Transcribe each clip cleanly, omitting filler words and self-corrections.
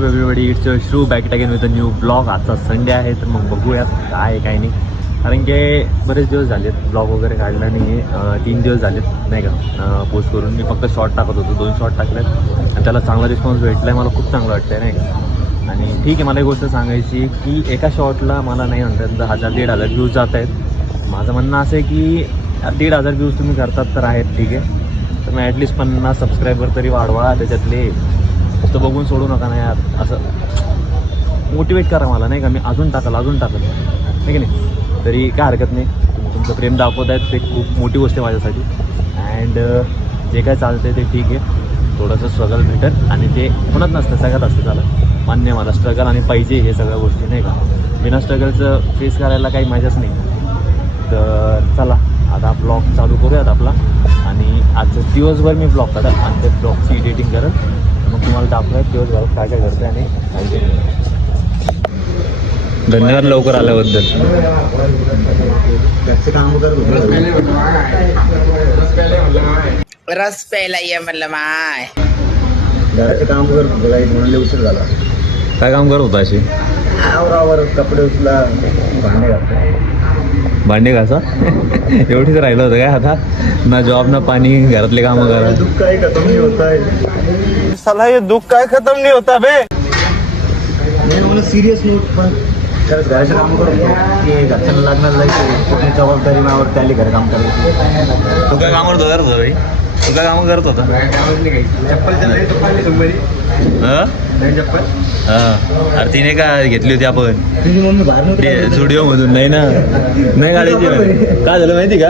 Up everybody, it's श्रू back again with a new blog. आजचा Sunday आहे तर मग बघूयात काय काय नाही, कारण की बरेच दिवस झालेत ब्लॉग वगैरे काढला नाही. 3 दिवस झालेत नाही का पोस्ट करून. मी फक्त शॉर्ट टाकत होतो, 2 शॉर्ट टाकलेत आणि त्याला चांगला रिस्पॉन्स भेटला आहे. मला खूप चांगलं वाटतं आहे नाही का. आणि ठीक आहे, मला एक गोष्ट सांगायची की एका शॉर्टला मला नाही म्हणतात 1000-1500 व्ह्यूज जात आहेत. माझं म्हणणं असं आहे की 1500 व्ह्यूज तुम्ही करतात तर आहेत ठीक आहे, तर मग ॲटलिस्ट 50 सबस्क्रायबर तरी वाढवा त्याच्यातले. नुसतं बघून सोडू नका ना यार, असं मोटिवेट करा मला नाही का. मी अजून टाकल नाही की नाही. तरी काय हरकत नाही, तुमचं प्रेम दाखवत आहेत ते खूप मोठी गोष्ट आहे माझ्यासाठी. अँड जे काय चालतं आहे ते ठीक आहे, थोडंसं स्ट्रगल भेटत आणि ते पुन्हाच नसतं, सगळ्यात असतं. चालत मान्य मला स्ट्रगल आणि पाहिजे हे सगळ्या गोष्टी नाही का. बिना स्ट्रगलचं फेस करायला काही मजाच नाही. तर चला आता ब्लॉग चालू करूयात आपला. आणि आजचं दिवसभर मी ब्लॉग काढत आणि ते ब्लॉगची एडिटिंग करत मग तुम्हाला दाखवूयात दिवसभरात काय काय करते आणि काय. धन्यवाद लवकर आल्याबद्दल. रस प्यायला ये म्हणलं माय. घराचं काम करत होतो म्हणून उशीर झाला. काय काम करत होता अशी? आवरावर कपडे उचला, भांडे घालतो. भांडे घासा एवढीच राहिलं होतं काय आता? ना जॉब ना पाणी, घरातले कामं करा. दुःख काय खतम नाही होता है. साला ये दुख काय खत्म नहीं होता बे. मी म्हणून सिरियस नोट पण खरंच घराचं काम करतो की घरच्यांना लागणार जायचं. पूर्ण जबाबदारी मावर त्याली घर काम करायचं. तू काय कामावर करत होता भाई? तू काय कामं करत होता? अरे तिने काय घेतली होती आपण तुझी मम्मी बाहेर नव्हती. स्टुडिओ मधून? नाही ना, नाही काढायची. काय झालं माहिती का,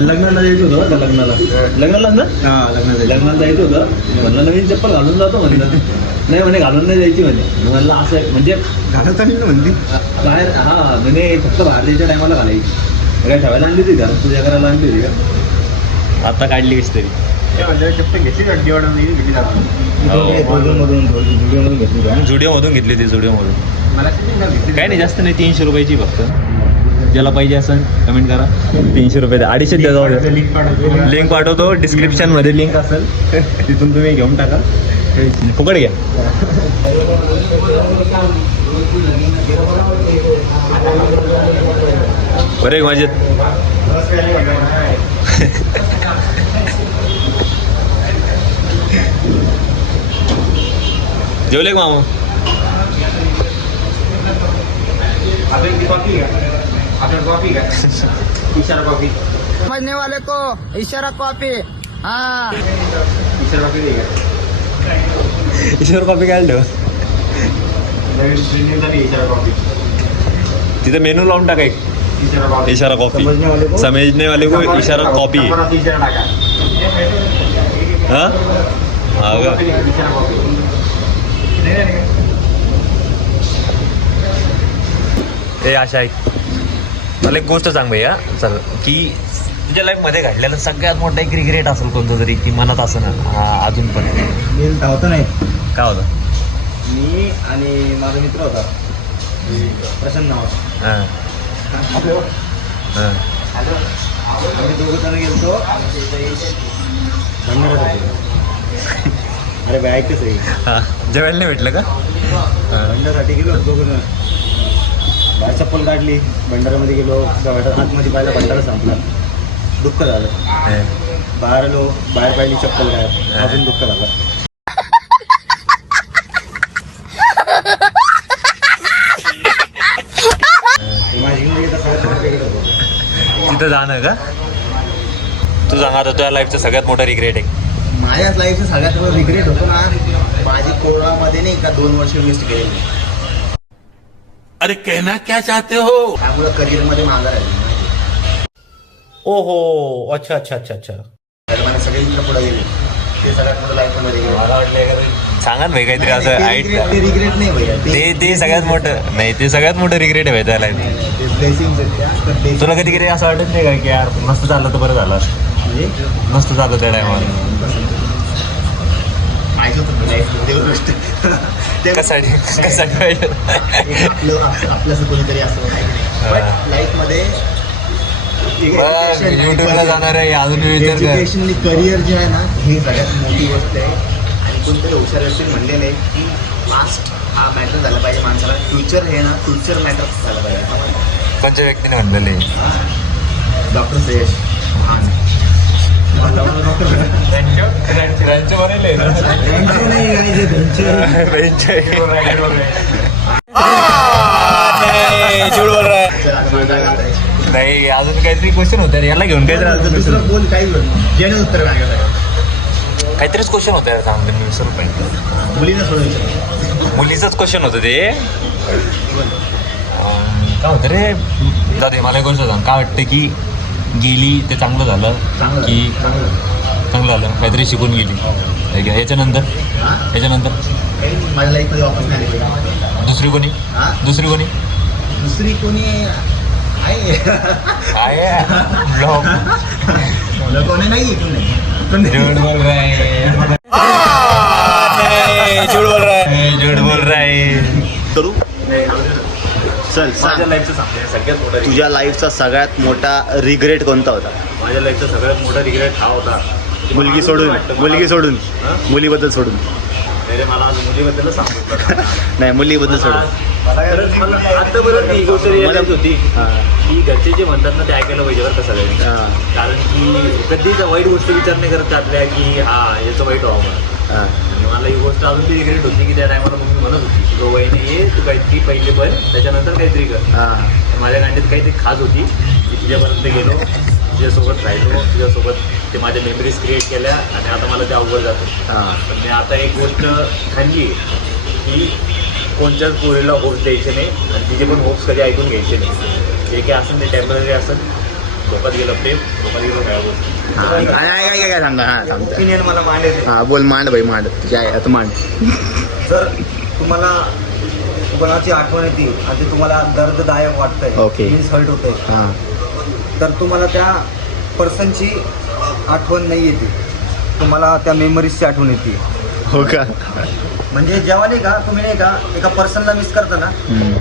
लग्नाला जायचं होतं. लग्नाला ना लग्नाला जायचं होतं. म्हणलं नवीन चप्पल घालून जातो म्हणलं. नाही म्हणे घालून नाही जायची म्हणे. म्हणलं असं म्हणजे घालत नाही म्हणते बाहेर. हा म्हणजे फक्त बाहेर जायच्या टायमाला घालायची. काय ठेवायला आणली होती का, तुझ्या घराला आणली होती का? आता काढली कशी तरी. चप्पल घेतली जुडिओ मधून घेतली होती. जुडिओ मधून काय नाही, जास्त नाही, 300 रुपयाची फक्त. ज्याला पाहिजे असं कमेंट करा. 300 रुपये 250 द्या. जाऊ लिंक पाठवतो डिस्क्रिप्शन मध्ये, लिंक असेल तिथून तुम्ही घेऊन टाका. फुकट घ्या. बरे माझे जेवले का मामा? समझने वाले को इशारा कॉपी. हाँ ईश्वर कॉपी काय ठेव तिथे मेनू लावून टाका एक इशारा कॉपी. समझने वाले को इशारा कॉपी. हाँ हा का? ए आशा आहे, मला एक गोष्ट सांग भैया चल, की तुझ्या लाईफमध्ये घडलेला सगळ्यात मोठा एक रिग्रेट असेल कोणतं तरी, की मनात असं ना अजून पण मी धावतो नाही. काय होतं? मी आणि माझा मित्र होता प्रसन्न नावाचा. हां हां आम्ही दोघं जण गेलतो भंडारासाठी. अरे बाय ऐकतेच आहे. हां जेवायला नाही भेटलं का? भंडारासाठी गेलो दोघं जण. बाहेर चप्पल काढली, भंडारामध्ये गेलो. आतमध्ये पाहिला भंडारा संपला. दुःख झालं. बाहेर आलो, बाहेर पाहिली चप्पल काय, अजून दुःख झालं. माझी जिंदगी तिथं जाणं का? तू सांगा आता तुझ्या लाईफचं सगळ्यात मोठं रिग्रेट आहे. माझ्याच लाईफचं सगळ्यात मोठं रिग्रेट होतो ना, माझी कोरोनामध्ये नाही का 2 वर्ष वेस्ट केलेली. अरे कहना क्या चाहते हो. त्यामुळे करिअरमध्ये मागं राहिलो. ओहो अच्छा अच्छा अच्छा अच्छा. माझे सगळे मित्र पुढे गेले. ते सगळ्यात मोठं लाईफमध्ये गेले. मला वाटलं सांगा ना भाई काहीतरी असं ते रिग्रेट नाही भैया. ते सगळ्यात मोठं नाही, ते सगळ्यात मोठं रिग्रेट आहे त्या लाईफ. ते ब्लेसिंग. तुला कधी कधी असं वाटत नाही का की यार मस्त चाललं तर बरं झालं असतं, मस्त चाललं त्या टायमाला? माहिती होतं लाईफ गोष्ट. कशासाठी पाहिजे? आपलं कोणीतरी असं बट लाईफमध्ये युट्यूबला जाणार आहे अजून विचार कर. एज्युकेशन आणि करिअर जे आहे ना, ही सगळ्यात मोठी गोष्ट आहे. आणि कोणतरी हुशार व्यक्ती म्हणलेलं आहे की पास्ट हा मॅटर झाला पाहिजे माणसाला. फ्युचर हे ना फ्युचर मॅटर झालं पाहिजे. कोणत्या व्यक्तीने म्हणलेले? डॉक्टर श्रेयश नाही, अजून काहीतरी क्वेश्चन होतं याला घेऊन काहीतरी बोल काही जेणे उत्तर काहीतरीच क्वेश्चन होतं यार, सांगतो मी विसरून पाहिजे. मुलीनं सोडवायचं. मुलीचंच क्वेश्चन होतं ते. काय होतं रे, जाऊ दे, मला एक गोष्ट सांग. काय वाटतं की गेली ते चांगलं झालं की चांगलं झालं, काहीतरी शिकून गेली? याच्यानंतर माझ्या लाईफमध्ये वापस नाही आली. दुसरी कोणी दुसरी कोणी आहे ब्लॉग कोणी नाही झूठ बोल रहा है, झूठ बोल रहा है. करू चल माझ्या लाईफचं सांगते सगळ्यात मोठा तुझ्या लाईफचा सगळ्यात मोठा रिग्रेट कोणता होता? माझ्या लाईफचा सगळ्यात मोठा रिग्रेट हा होता. मुलगी सोडून मुलीबद्दल सोडून अरे मला आज मुलीबद्दलच सांगतो. नाही मुलीबद्दल सोडून आतापर्यंत ही गोष्ट रिअलाइज होती की घरचे जे म्हणतात ना ते ऐकायला पाहिजे बरं का सगळ्यांनी. कारण की कधीच वाईट गोष्टी विचार नाही करत आपल्या की हा याचं वाईट व्हावं. आणि मला ही गोष्ट अजून ती रिग्रेट होती की त्या टायमाला मम्मी म्हणत होती की तो वहिनी ये तू काहीतरी पहिले पण त्याच्यानंतर काहीतरी कर. माझ्या गांडीत काहीतरी खास होती की तुझ्यापर्यंत गेलो, तुझ्यासोबत राहिलो, तुझ्यासोबत ते माझ्या मेमरीज क्रिएट केल्या आणि आता मला ते अवघड जातं. पण मी आता एक गोष्ट खाल्ली की कोणत्याच पोरीला होप्स द्यायचे नाही आणि तिचे पण होप्स कधी ऐकून घ्यायचे नाही. जे काही असेल ते टेम्पररी असेल. धोकात गेलं प्रेम, धोकात गेलं काय गोष्ट. काय सांगा ओपिनियन मला मांडायचं. हा बोल मांड भाई मांड तुझ्या आहे आता मांड. जर तुम्हाला कोणाची आठवण येते आणि ते तुम्हाला दर्ददायक वाटतंय, Okay. मीन्स हर्ट होतंय, हां तर तुम्हाला त्या पर्सनची आठवण नाही येते, तुम्हाला त्या मेमरीजची आठवण येते. हो का? म्हणजे जेव्हा नाही का तुम्ही नाही का एका पर्सनला मिस करता ना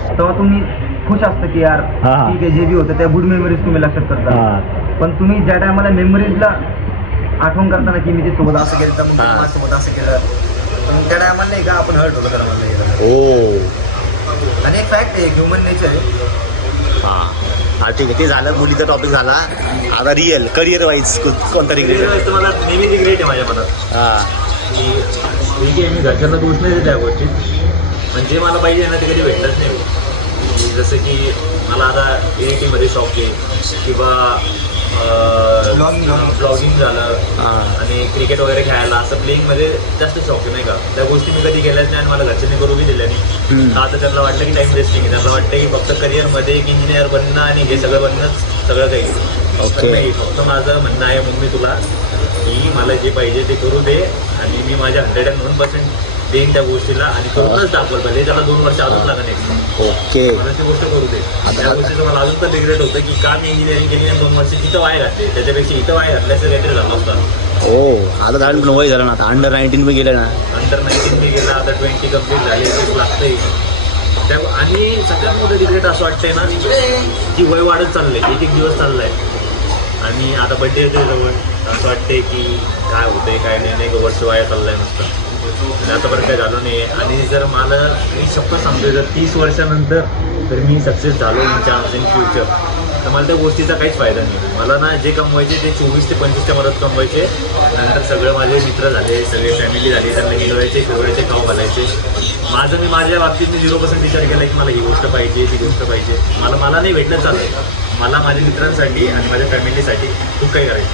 तेव्हा तुम्ही खुश असतं की यार हा. ठीक आहे जे बी होतं त्या गुड मेमरीज तुम्ही लक्षात करता. पण तुम्ही ज्या टायमाला मेमरीजला आठवण करताना की मी ते सोबत असं केलं तर मग हा. माझ्यासोबत असं केलं, तर मग त्या टायमाला नाही का आपण हर्ट होतो खरं म्हणलं. ओ आणि एक फॅक्ट आहे, ह्युमन नेचर आहे. हा ठीक आहे, ते झालं मुलीचा टॉपिक झाला. आता रिअल करिअर वाईज कोणता रिग्रेट? मला नेहमी रिग्रेट आहे माझ्या मनात हां की ठीक आहे मी घरच्यांना दोष नाही देत त्या गोष्टीत, पण जे मला पाहिजे ना ते कधी भेटलंच नाही. जसं की मला आता एडिटिंगमध्ये शॉप आहे किंवा ब्लॉगिंग झालं आणि क्रिकेट वगैरे खेळायला असं प्लेईंगमध्ये जास्त शौक आहे नाही का. त्या गोष्टी मी कधी केल्याच नाही आणि मला घरच्यांनी करू बी दिल्या नाही. आता त्यांना वाटलं की टाईम वेस्टिंग आहे, त्यांना वाटतं की फक्त करिअरमध्ये एक इंजिनियर बनणं आणि हे सगळं बनणंच सगळं काही. Okay. नाही, फक्त माझं म्हणणं आहे मम्मी तुला की मला जे पाहिजे ते करू दे आणि मी माझ्या 101% देईन त्या गोष्टीला आणि करूनच दाखवलं पाहिजे. त्याला 2 वर्ष अजून लागणार नाही. ओके मला ती गोष्ट करू दे. त्या गोष्टीचं मला अजून तर रिग्रेट होतं की का मी इंजिनिअरिंग केली आणि 2 वर्ष तिथं वाय घातले, त्याच्यापेक्षा इथं वाय घातल्याचं काहीतरी झालं असतं. ओ आता झालं पण वय झालं ना, आता अंडर 19 पण गेलं ना. अंडर 19 बी गेला, आता 20 कम्प्लीट झाले, तेच लागतंय त्या. आणि सगळ्यात मोठं रिग्रेट असं वाटतंय ना की वय वाढत चाललंय, एक दिवस चाललाय आणि आता बड्डे येते जवळ, असं वाटतंय की काय होतंय काय नाही, वर्ष वाया चाललंय नुसतं आणि आतापर्यंत काय झालं नाही. आणि जर मला मी शपथ सांगतोय जर 30 वर्षानंतर जर मी सक्सेस झालो इन चान्स इन फ्युचर, तर मला त्या गोष्टीचा काहीच फायदा नाही. मला ना जे कमवायचे ते 24 ते 25च्या मदत कमवायचे, नंतर सगळं माझे मित्र झाले, सगळे फॅमिली झाली, त्यांना हिलवायचे, खेळवायचे, खाऊ घालायचे. मी माझ्या बाबतीत मी 0% विचार केला की मला ही गोष्ट पाहिजे, ती गोष्ट पाहिजे. मला नाही भेटलं चाललं, मला माझ्या मित्रांसाठी आणि माझ्या फॅमिलीसाठी खूप काही करायचं.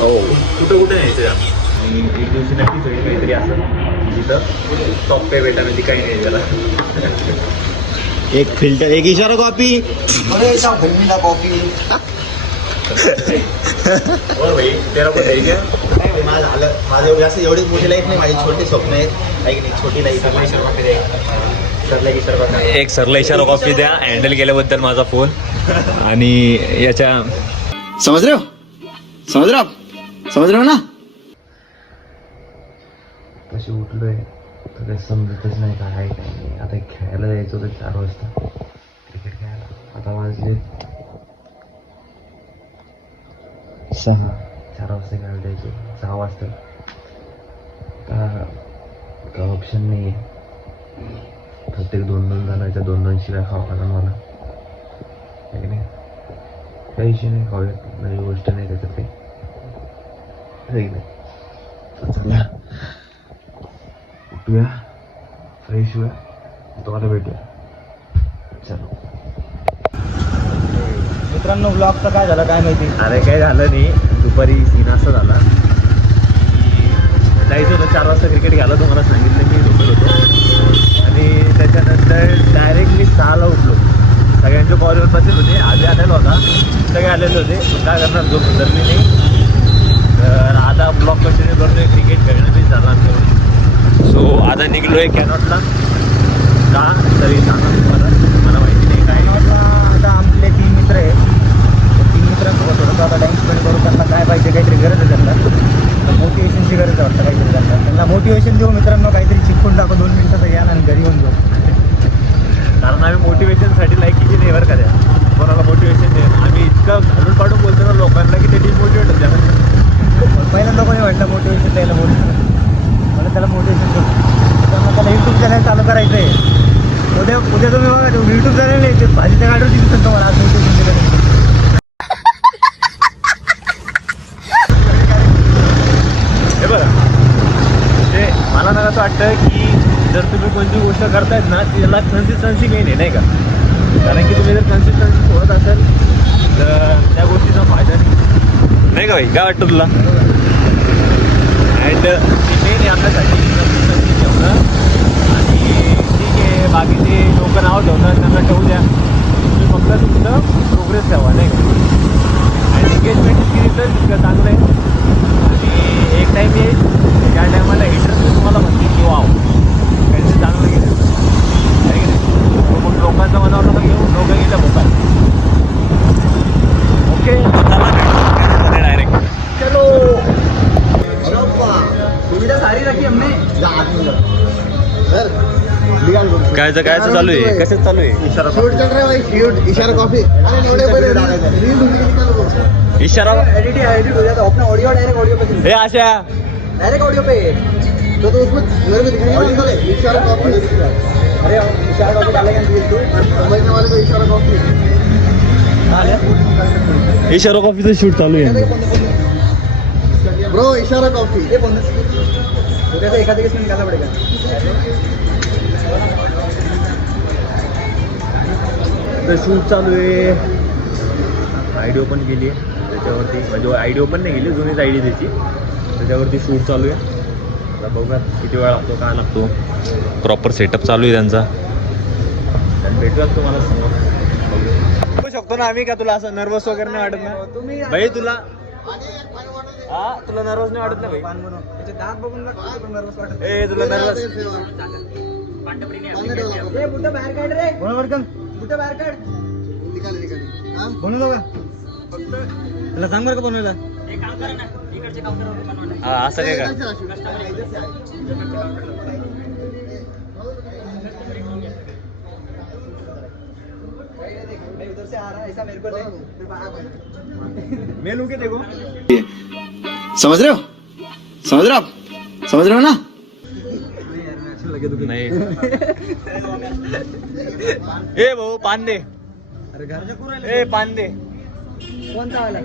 हो कुठं न्यायचं आणि एक दिवशी नक्कीच होईल काहीतरी असं जिथं टॉप पे भेटायला ती काही नाही त्याला. एक फिल्टर एक इशारा कॉपी. अरे जाऊ घरी कॉफी. हो भाई तेरा पण आहे का? नाही माझं झालं, माझं एवढं असं एवढी मोठी लाईफ नाही, माझी छोटी स्वप्न आहेत काही नाही, छोटी लाईफ आहे. एक सरला इशारा कॉपी द्या हँडल केल्याबद्दल माझा फोन. आणि याच्या समज रहे हो ना. कशी उठलोय तर काही समजतच नाही काय आहे काय नाही. आता खेळायला जायचं होतं 4 वाजता क्रिकेट खेळायला, आता वाजले 6. 4 वाजता खेळायला जायचं, 6 वाजता का ऑप्शन नाही आहे. प्रत्येक 2-2 जणांच्या 2-2 शिव्या खावा लागणार मला, आहे की नाही? काही इश्यू नाही, खाऊयात, नवी गोष्ट नाही त्याच्यात काही, आहे की नाही? चला उठूया, फ्रेश होऊया, तुम्हाला भेटूया. चलो. मित्रांनो ब्लॉगचं काय झालं काय माहिती. अरे काही झालं नाही, दुपारी सीन असं झाला की जायचं होतं 4 वाजता क्रिकेट घ्यायला, तुम्हाला सांगितलं मी झोपत होतो. आणि त्याच्यानंतर डायरेक्टली 6ला उठलो. सगळ्यांचे कॉलवर बसेल होते, आधी आलेला होता, सगळे आलेले होते, पण काय करणार, झोप उतरली नाही. तर आता ब्लॉग कंटिन्यू करतोय, क्रिकेट खेळणं बी झालं आमच्यावर. सो आता निघलो आहे कॅनॉटला. का तरी सांगा तुम्हाला, मला माहिती नाही काय. आता आपले 3 मित्र आहे, 3 मित्रांसोबत थोडंसं आता टाईम स्पेंड करू. त्यांना काय पाहिजे, काहीतरी गरज आहे त्यांना, मोटिवेशनची गरज वाटतं काहीतरी त्यांना मोटिवेशन देऊ. मित्रांनो काहीतरी शिकून टाकू, 2 मिनिटाचं घ्या आणि घरी येऊन जाऊ. कारण आम्ही मोटिवेशनसाठी लायकीची नाही बरं का द्या, कोणाला मोटिवेशन नाही. आम्ही इतकं घालून पाडून बोलतो ना लोकांना की ते डिमोटिवेट होत्या. पहिल्यांदा कोणी वाटलं मोटिवेशन द्यायला, मला त्याला मोटिवेशन देऊ. त्यामुळे त्याला यूट्यूब चॅनल चालू करायचं आहे. उद्या तुम्ही बघा, यूट्यूब चॅनल नाही, ते भाजीच्या गाडीवर दिसतं तुम्हाला आज मोटिवेशन दिलं. हे बघा, म्हणजे मला ना असं वाटतं की जर तुम्ही कोणती गोष्ट करतायत ना, त्याला कन्सिस्टन्सी मेन आहे, नाही का? कारण की तुम्ही जर कन्सिस्टन्सी सोडत असाल तर त्या गोष्टीचा फायदा नाही का भाई? काय वाटतं तुला? अँड मेन आहे आपल्यासाठी कन्सिस्टन्सी ठेवणं. आणि ठीक आहे, बाकीचे लोक नाव ठेवतात, त्यांना ठेवू द्या, तुम्ही फक्त तुमचं प्रोग्रेस ठेवा, नाही का? आणि एंगेजमेंट केली तर तितकं चांगलं आहे. आणि एक टाईम येईल त्या टायमाला हिटर्स तुम्हाला म्हणतील की वाव काहीतरी चांगलं गेलं, आहे की नाही? मग लोकांचं मनावर नका घेऊन, लोक गेलं मोबाईल. ओके, चला भेटू डायरेक्ट. चलो सुविधा सारी रखी हमने. कायचं चालू आहे? कशाच चालू आहे? शूट चल रहा है भाई, शूट इशारा कॉफी. अरे नोड़े पर रील निकालो, इशारा एडिट हो जाता अपना ऑडियो, डायरेक्ट ऑडियो पे, हे आशा डायरेक्ट ऑडियो पे. तो उसमें मेरे को दिखाएगा ना इशारा कॉफी. अरे इशारा कॉफी डालेगा तू, समझने वाले को इशारा कॉफी. इशारा कॉफीचं शूट चालू आहे. ब्रो इशारा कॉफी ये बंद तो कैसे एखादे केस में निकालना पड़ेगा. तर शूट चालू आहे, आयडी ओपन केली आहे त्याच्यावरती, म्हणजे आयडी ओपन नाही केली, जुनीच आयडी त्याची, त्याच्यावरती शूट चालू आहे. आता बघूया किती वेळ लागतो, काय लागतो. प्रॉपर सेटअप चालू आहे त्यांचा. आणि भेटूयात तुम्हाला समोर शकतो ना आम्ही. का तुला असं नर्वस वगैरे नाही वाटत ना भाई? तुला तुला नर्वस नाही वाटत ना भाई? दांत बघून नर्वस वाटत. ए तुला नर्वस ए बुट्टा बाहेर काढ रे, बरोबर का? बुट्टा बाहेर काढ, निकाल बनवू नका. त्याला सांग बरं का बनवायला. हा असं काय का? मेलू के देखो. समझ रहे हो ना. नाही ए भाऊ पान दे. अरे घर ए पान दे. कोणता वाला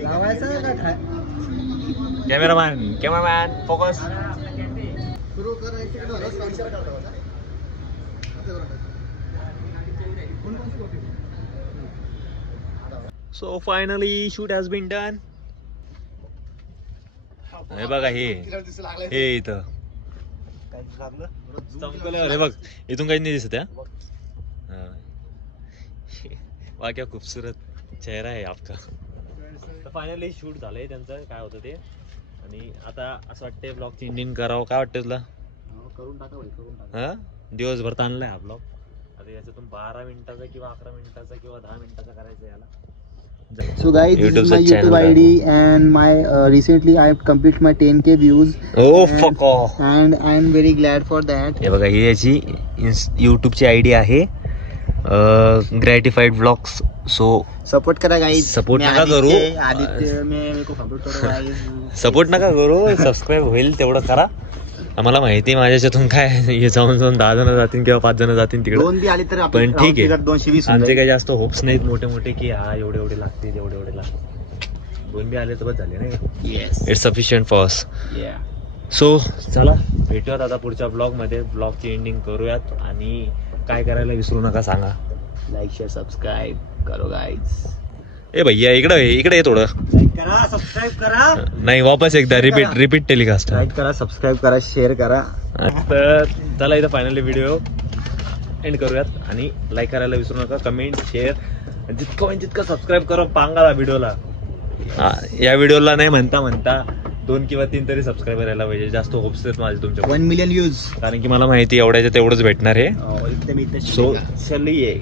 लावायचा का खाय. Cameraman focus. सुरू करायचं. So finally shoot has been done. हे बघा, हे इथं चमकलं. अरे बघ, इथून काही नाही दिसत. वा क्या खूबसूरत चेहरा आहे आपका. तर फायनली शूट झालंय त्यांचं, काय होतं ते. आणि आता असं वाटतंय ब्लॉगची एंडिंग करावं. काय वाटतं तुला? करून टाका. हां, दिवसभर ताणलाय हा ब्लॉग. आता याच्यातून 12 मिनिटाचा किंवा 11 मिनिटाचा किंवा 10 मिनिटाचा करायचा याला. So guys, this is my YouTube ID and my recently I have completed my 10k views. Oh fuck off. And I am very glad for that. हे बघा, ही याची यूट्यूबची आयडी आहे, ग्रॅटिफाईड ब्लॉग्स. सो सपोर्ट करा गाइस. सपोर्ट नका करू, आदित्य मेरे को support करो गाइस. सपोर्ट नका करू, सबस्क्राईब होईल तेवढं करा. मला माहिती माझ्या याच्यातून काय हे जाऊन 10 जण जातील किंवा 5 जण जातील तिकडे. 2 बी आले तर पण ठीक आहे. 220 आमचे काही जास्त होप्स नाहीत मोठे मोठे की हा एवढे लागतील एवढे लागतील. 2 बी आले तर बस झाले नाही. It's sufficient for us. So चला भेटूयात आता पुढच्या ब्लॉगमध्ये. ब्लॉगची एंडिंग करूयात आणि काय करायला विसरू नका सांगा. लाईक शेअर सबस्क्राईब करो गाईज. ए भैया इकडे ये थोडं. लाईक करा सबस्क्राईब करा. नाही वापस एकदा रिपीट टेलिकास्ट. लाईक करा सबस्क्राईब करा शेअर करा. तर चला इथं फायनली व्हिडिओ एंड करूयात आणि लाईक करायला विसरू नका. कमेंट शेअर जितकं सबस्क्राईब करा पांगाला व्हिडिओला. या व्हिडिओला नाही म्हणता 2 किंवा 3 तरी सबस्क्राईबर यायला पाहिजे. जास्त होप्स आहेत माझे तुमच्या 1 मिलियन व्ह्यूज. कारण की मला माहिती एवढ्याच्या तेवढंच भेटणार आहे. एकदम सो चलिए